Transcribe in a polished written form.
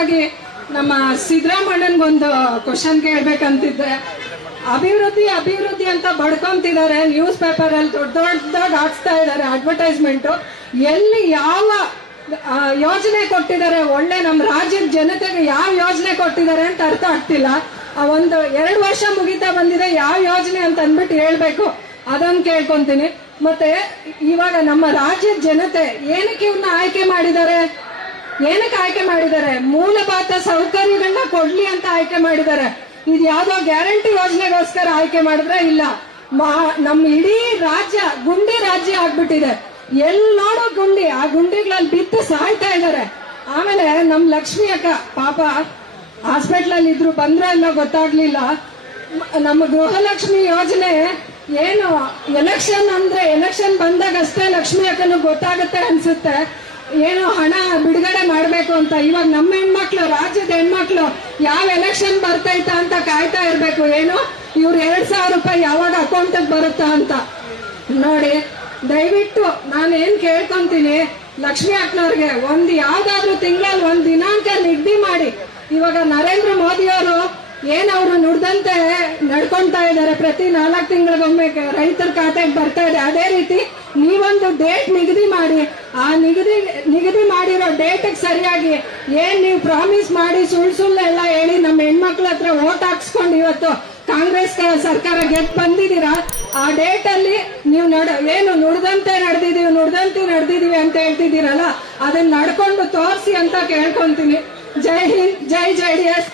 ಮೊದಲನೇದಾಗಿ ನಮ್ಮ ಸಿದ್ದರಾಮಣ್ಣನ್ಗೊಂದು ಕ್ವಶನ್ ಕೇಳ್ಬೇಕಂತಿದ್ದೆ. ಅಭಿವೃದ್ಧಿ ಅಭಿವೃದ್ಧಿ ಅಂತ ಬಡ್ಕೊಂತಿದ್ದಾರೆ, ನ್ಯೂಸ್ ಪೇಪರ್ ಅಲ್ಲಿ ದೊಡ್ಡ ದೊಡ್ಡದಾಗಿ ಹಾಕ್ಸ್ತಾ ಇದ್ದಾರೆ ಅಡ್ವರ್ಟೈಸ್ಮೆಂಟ್. ಎಲ್ಲಿ ಯಾವ ಯೋಜನೆ ಕೊಟ್ಟಿದ್ದಾರೆ, ಒಳ್ಳೆ ನಮ್ಮ ರಾಜ್ಯದ ಜನತೆಗೆ ಯಾವ ಯೋಜನೆ ಕೊಟ್ಟಿದ್ದಾರೆ ಅಂತ ಅರ್ಥ ಆಗ್ತಿಲ್ಲ. ಒಂದು 2 ವರ್ಷ ಮುಗಿತಾ ಬಂದಿದೆ, ಯಾವ ಯೋಜನೆ ಅಂತ ಅಂದ್ಬಿಟ್ಟು ಹೇಳ್ಬೇಕು, ಅದನ್ನ ಕೇಳ್ಕೊಂತೀನಿ. ಮತ್ತೆ ಇವಾಗ ನಮ್ಮ ರಾಜ್ಯದ ಜನತೆ ಏನಕ್ಕೆ ಇವ್ರನ್ನ ಆಯ್ಕೆ ಮಾಡಿದ್ದಾರೆ, ಏನಕ್ಕೆ ಆಯ್ಕೆ ಮಾಡಿದ್ದಾರೆ? ಮೂಲಭೂತ ಸೌಕರ್ಯಗಳನ್ನ ಕೊಡ್ಲಿ ಅಂತ ಆಯ್ಕೆ ಮಾಡಿದ್ದಾರೆ. ಇದು ಯಾವ್ದೋ ಗ್ಯಾರಂಟಿ ಯೋಜನೆಗೋಸ್ಕರ ಆಯ್ಕೆ ಮಾಡಿದ್ರೆ ಇಲ್ಲ. ನಮ್ಮ ಇಡೀ ರಾಜ್ಯ ಗುಂಡಿ ರಾಜ್ಯ ಆಗ್ಬಿಟ್ಟಿದೆ. ಎಲ್ ನೋಡೋ ಗುಂಡಿ, ಆ ಗುಂಡಿಗಳಲ್ಲಿ ಬಿತ್ತು ಸಾಯ್ತಾ ಇದ್ದಾರೆ. ಆಮೇಲೆ ನಮ್ ಲಕ್ಷ್ಮಿ ಅಕ್ಕ ಪಾಪ ಹಾಸ್ಪಿಟಲ್ ಅಲ್ಲಿ ಇದ್ರು, ಬಂದ್ರೆ ಎಲ್ಲ ಗೊತ್ತಾಗ್ಲಿಲ್ಲ. ನಮ್ಮ ಗೃಹಲಕ್ಷ್ಮಿ ಯೋಜನೆ ಏನು ಎಲೆಕ್ಷನ್ ಅಂದ್ರೆ ಎಲೆಕ್ಷನ್ ಬಂದಾಗ ಅಷ್ಟೇ ಲಕ್ಷ್ಮಿ ಅಕ್ಕನು ಗೊತ್ತಾಗುತ್ತೆ ಅನ್ಸುತ್ತೆ ಏನು ಹಣ ಬಿಡುಗಡೆ ಮಾಡ್ಬೇಕು ಅಂತ. ಇವಾಗ ನಮ್ಮ ಹೆಣ್ಮಕ್ಳು, ರಾಜ್ಯದ ಹೆಣ್ಮಕ್ಳು ಯಾವ ಎಲೆಕ್ಷನ್ ಬರ್ತೈತ ಅಂತ ಕಾಯ್ತಾ ಇರ್ಬೇಕು. ಏನು ಇವ್ರು 2,000 ರೂಪಾಯಿ ಯಾವಾಗ ಅಕೌಂಟ್ ಬರುತ್ತಾ ಅಂತ ನೋಡಿ. ದಯವಿಟ್ಟು ನಾನು ಏನ್ ಕೇಳ್ಕೊಂತೀನಿ ಲಕ್ಷ್ಮಿ ಅಕ್ಕನವ್ರಿಗೆ, ಯಾವ್ದಾದ್ರು ತಿಂಗಳಲ್ಲಿ 1 ದಿನಾಂಕ ನಿಗದಿ ಮಾಡಿ. ಇವಾಗ ನರೇಂದ್ರ ಮೋದಿ ಅವರು ಅವ್ರು ನುಡ್ದಂತೆ ನಡ್ಕೊಂತಾ ಇದ್ದಾರೆ. ಪ್ರತಿ 4 ತಿಂಗಳಿಗೊಮ್ಮೆ ರೈತರ ಖಾತೆಗೆ ಬರ್ತಾ ಇದೆ. ಅದೇ ರೀತಿ ನೀವೊಂದು ಡೇಟ್ ನಿಗದಿ ಮಾಡಿ. ಆ ನಿಗದಿ ಮಾಡಿರೋ ಡೇಟ್ಗೆ ಸರಿಯಾಗಿ ನೀವು ಪ್ರಾಮಿಸ್ ಮಾಡಿ ಸುಳ್ಳು ಎಲ್ಲ ಹೇಳಿ ನಮ್ಮ ಹೆಣ್ಮಕ್ಳ ಹತ್ರ ಓಟ್ ಹಾಕ್ಸ್ಕೊಂಡು ಇವತ್ತು ಕಾಂಗ್ರೆಸ್ ಸರ್ಕಾರ ಗೆದ್ದು ಬಂದಿದ್ದೀರಾ. ಆ ಡೇಟ್ ಅಲ್ಲಿ ನೀವು ನುಡ್ದಂತೆ ನಡೆದಿದೀವಿ ಅಂತ ಹೇಳ್ತಿದ್ದೀರಲ್ಲ, ಅದನ್ನ ನಡ್ಕೊಂಡು ತೋರಿಸಿ ಅಂತ ಕೇಳ್ಕೊಂತೀನಿ. ಜೈ ಹಿಂದ್, ಜೈ JDS.